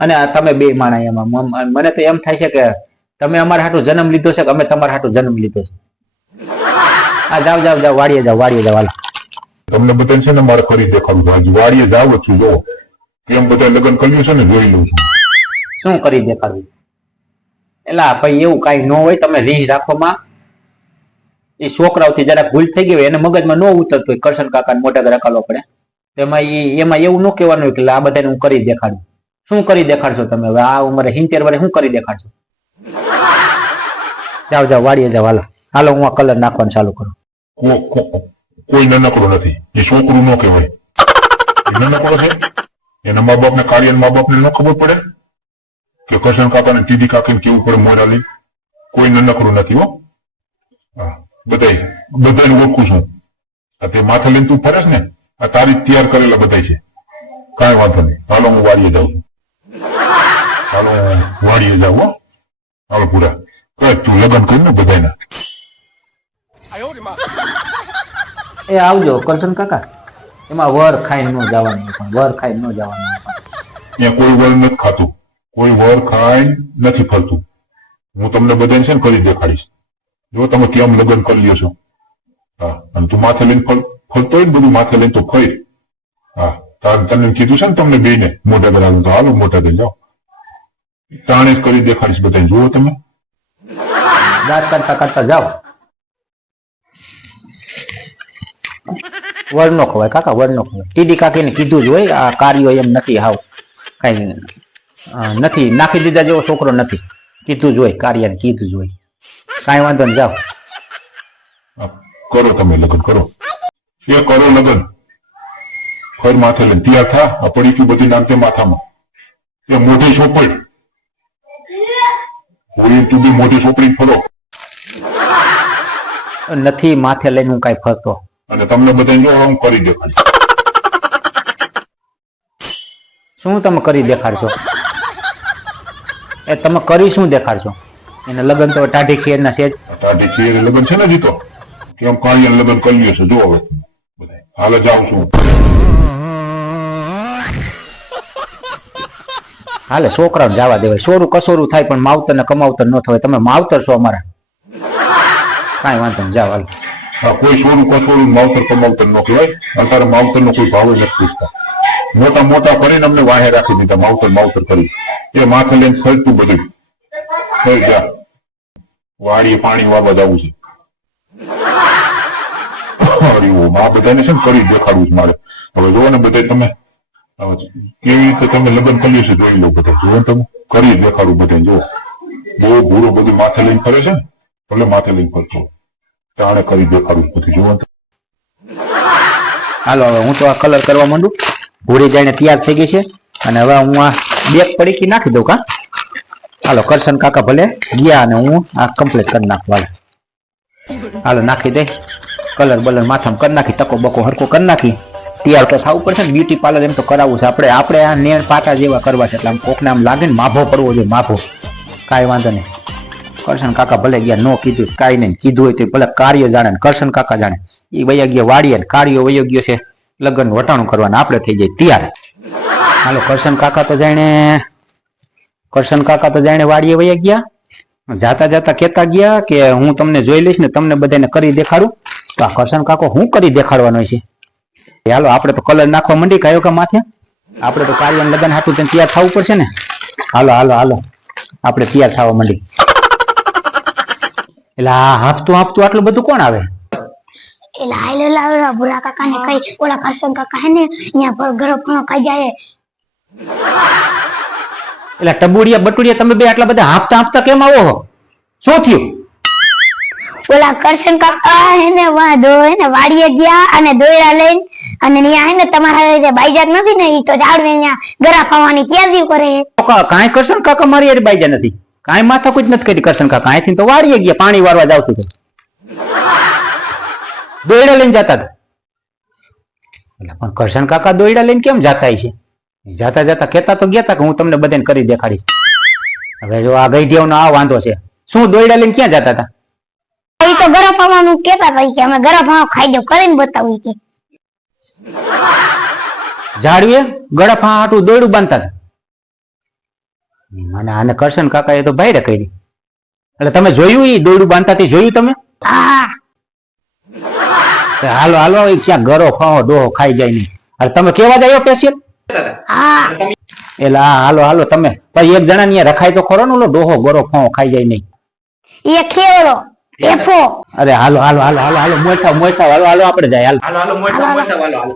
અને તમે બે માણા એમાં મને તો એમ થાય છે કે તમે અમારા હાટું જન્મ લીધો છે કે અમે તમારા હાટું જન્મ લીધો છે. આ જાવ જાવ જાવ વાડીએ જાવ હાલો. તમને બધાને છે ને મારે કરી દેખાડું વાડીએ જાવ છું જો કેમ બધા લગ્ન કર્યું છે ને જોઈ લઉં છું. શું કરી દેખાડવું? એલા ભાઈ એવું કઈ ન હોય, તમે રીહ રાખોમાં. એ છોકરાઓથી જરાક ભૂલ થઈ ગઈ હોય એને મગજમાં ન ઉતરતું હોય કરશન કાકાને મોટા ઘરે કાલો પડે એમાં એવું ન કહેવાનું હોય કે આ બધાને હું કરી દેખાડું. શું કરી દેખાડશો તમે હવે આ ઉંમરે 70 વર્ષે શું કરી દેખાડશો? જાવ જાવ વાડીએ જાવ હાલો હાલો. હું આ કલર નાખવાનું ચાલુ કરું. કોઈ નાનકડો નથી, એ છોકરું ન કહેવાય. એ નાનકડો છે, એના મા બાપ ને કાર્ય મા બાપ ને ન ખબર પડે કે કરશન કાકા ને ટીડી કાકા કેવું પડે મોરાલી. કોઈ નાનકડું નથી હો. બધાને ઓળખું છું. આ તે માથે લઈને તું ફરે ને આ તારી તૈયાર કરેલા બધા છે. કાંઈ વાંધો નહીં, હાલો હું વાડીએ જાઉં છું. હાલો વાડીએ જાઉં હો. હાલો પૂરા તું લગ્ન કરી ને બધાના. એ આવજો કરશન કાકા. એમાં વર ખાઈને ન જવાનું, વર ખાઈને ન જવાનું. ત્યાં કોઈ વર નથી ખાતું, કોઈ વર ખાઈને નથી ફરતું. હું તમને બધાને છે ને કરી દેખાડીશ. જો તમે કેમ લગ્ન કરી લ્યો છો. હા, અને તું માથે લઈને ફરતો હોય ને બધું માથે લઈને તો ફરી. હા, તને કીધું છે ને તમને બે ને મોટા કરાવું તો હાલો મોટા થઈ જાઓ. તાણે જ કરી દેખાડીશ બધાને. જુઓ તમે દાંત કરતા કરતા જાઓ. વર નો ખવાય કાકા, વર નો ખવાય. ટીડી કાકીને કીધું જ હોય આ કાર્યો એમ નથી, હાવ કઈ નથી નાખી દીધા જેવો છોકરો નથી. કીધું જ હોય કાર્યને, કીધું જ હોય. કાંઈ વાંધો નહીં, જાઓ કરો તમે લગ્ન કરો. એ કરો લગ્ન. ફર માથે લઈને તૈયાર થા. આ પડી ગયું બધી નામ તે માથામાં. એ મોટી ચોપડી હોય તું બી મોટી ચોપડી ફરો. નથી માથે લઈને હું કઈ ફરતો. અને તમને બધાને જો હું કરી દેખાડીશ. શું તમે કરી દેખાડશો? એ તમે કરી શું દેખાડશો? એને લગ્ન તો ટાઢી ખીર ના છે. ટાઢી ખીર લગ્ન છે ને જીતો કેમ કાર્ય લગ્ન કરી છે. જો હવે બધા હાલે જાઉં છું. હાલે છોકરાને જવા દેવાય. સોરું કસોરું થાય પણ માવતર ને કમાવતર ન થવાય. તમે માવતર છો અમારા. કાંઈ વાંધો નહીં, જાવ હાલો. હા, કોઈ સોરું કસોરું માવતર કમાવતર ન કહેવાય. અત્યારે માવતર નો કોઈ ભાવ નથી પૂછતા. મોટા મોટા કરીને અમને વાહે રાખી દીધા માવતર માવતર કરી. એ માથે લઈને ફરતું બધું થઈ ગયા. વાડીએ પાણી વાળવા જવું છે. આ બધાને છે ને કરી દેખાડવું છે મારે. હવે જોવો ને બધા તમે કેવી રીતે તમે લગ્ન કર્યું છે જોઈ લો. બધા જોવો તમે કરી દેખાડું બધા. જો બહુ ભૂરો બધું માથે લઈને ફરે છે ને, ભલે માથે લઈને ફરતો તાણે કરી દેખાડું બધું. જોવો હાલો હવે હું તો આ કલર કરવા માંડું. ભૂરી જઈને તૈયાર થઈ ગઈ છે અને હવે હું આ બેગ પડીકી નાખી દઉં. કા હાલો કરશન કાકા ભલે ગયા અને હું આ કમ્પ્લીટ કરી નાખવા. હાલો નાખી દે કલર બલર માથામાં કરી નાખી. ટકો બકો હરકો કરી નાખી. તૈયાર તો થવું પડશે ને. બ્યુટી પાર્લર એમ તો કરાવવું છે આપણે આ નેણ પાટા જેવા કરવા છે એટલે આમ કોકને આમ લાગે ને માભો પડવો જોઈએ. માભો કાંઈ વાંધો નહીં. કરશન કાકા ભલે ગયા, નો કીધું કાંઈ નહીં. કીધું હોય તો ભલે કાર્ય જાણે ને કરશન કાકા જાણે. એ વૈયા ગયા વાડીએ, કાર્યો વૈયો ગયો છે લગ્ન વટાણું કરવાના. આપણે થઈ જાય તૈયાર. હાલો કરશન કાકા તો જાણે વાડીએ વૈયા ગયા. જાતા જાતા કેતા ગયા કે હું તમને જોઈ લઈશ ને તમને બધાને કરી દેખાડું. તો આ કરશન કાકો હું કરી દેખાડવાનો છે? હાલો આપણે તો કલર નાખવા માંડી કયો કે માથે. આપણે તો કાર્યને લગ્ન હાટું તેને તૈયાર થવું પડશે ને. હાલો હાલો હાલો આપણે તૈયાર થવા માંડી. એટલે આ હાફતું આટલું બધું કોણ આવે? એટલે હાલો લાવેલા ભૂરા કાકાને કઈ ઓલા કરશન કાકા હે ને અહીંયા ઘર ફણો ખાઈ જાય. એટલે ટબુડિયા બટુડિયા તમે બે આટલા બધા હાફતા કેમ આવો? શું થયું? ઓલા કરશન કાકા હે ને વાડીએ ગયા અને દોયડા લઈને અને અહીંયા હે ને તમારા જે બાઈજાત નથી ને ઈ તો ઝાડવે અહીંયા ગરા ફાવવાની તૈયારી કરે. કાંઈ કરશન કાકા મારી યાર બાઈજા નથી. કાંઈ માથા કુછ નથી કરી કરશન કાકા. અહીંથી તો વાડીએ ગયા પાણી વારવા જાવતું હતું. દોયડા લઈને જતા હતા. પણ કરશન કાકા દોયડા લઈને કેમ જતા છે? જાતા જાતા કેતા તો ગયા હતા કે હું તમને બધાને કરી દેખાડીશ. હવે જો આ ગઈઢિયાનો આ વાંધો છે. શું દોયડા લઈને ક્યાં જતા હતા? એ તો ગરા ફાવવાનું કેતા હતા કે અમે ગરા ફાવ ખાઈ દો કરીને બતાવી કે ઝાડવીએ ગળા ફા હાટું દોયડું બાંધતા હતા. અને આને કરશન કાકા એ તો ભાઈ કરી. એટલે તમે જોયું ઈ દોરડું બાંધતાથી જોયું તમે? હા હાલો હાલો ઈ ક્યાં ગરો ખાઓ ડોહો ખાઈ જાય નહીં. અરે તમે કેવા જાય સ્પેશિયલ? હા એટલે હા હાલો હાલો તમે પછી એક જણા ને રખાય તો ખરો ને ઓલો ડોહો ગરો ખાઓ ખાઈ જાય નહીં. એ ખેવડો ટેફો. અરે હાલો હાલો હાલો હાલો હાલો મોટા મોટા હાલો હાલો આપણે જાય હાલો હાલો મોટા મોટા હાલો હાલો